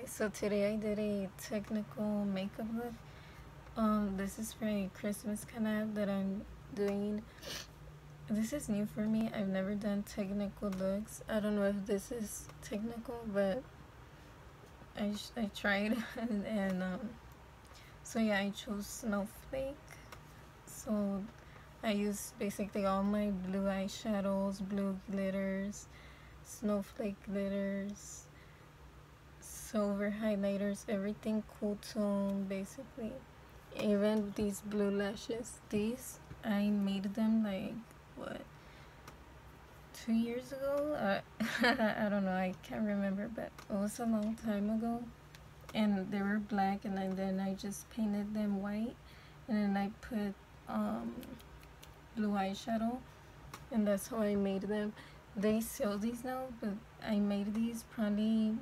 guys, so today I did a technical makeup look. This is for a Christmas collab that I'm doing. This is new for me. I've never done technical looks. I don't know if this is technical, but I tried and so yeah, I chose Snowflake. So I used basically all my blue eyeshadows, blue glitters, snowflake glitters, silver highlighters, everything cool tone basically. Even these blue lashes, these I made them like what, 2 years ago? I don't know, I can't remember, but it was a long time ago. And they were black, and then I just painted them white, and then I put blue eyeshadow, and that's how I made them. They sell these now, but I made these probably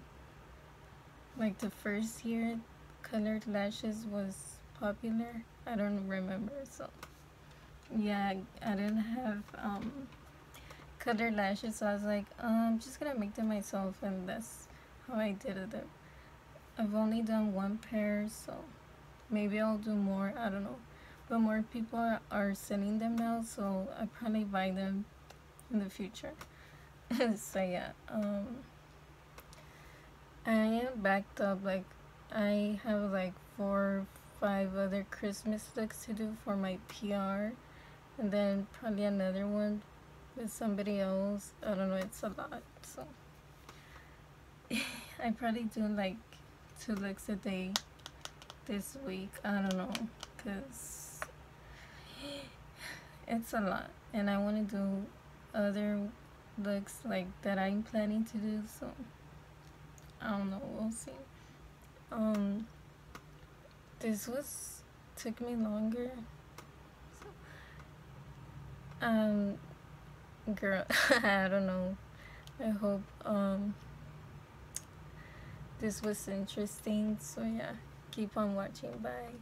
like the first year colored lashes was popular. I don't remember, so yeah, I didn't have colored lashes, so I was like, I'm just gonna make them myself, and that's how I did it. I've only done one pair, so maybe I'll do more, I don't know, but more people are selling them now, so I probably buy them in the future. So yeah, I am backed up. Like, I have like 4 or 5 other Christmas looks to do for my PR, and then probably another one with somebody else. I don't know, it's a lot, so I probably do like 2 looks a day this week. I don't know, because it's a lot, and I want to do other looks like that I'm planning to do, so I don't know, we'll see. This took me longer, so, girl, I don't know, I hope this was interesting, so yeah, keep on watching. Bye.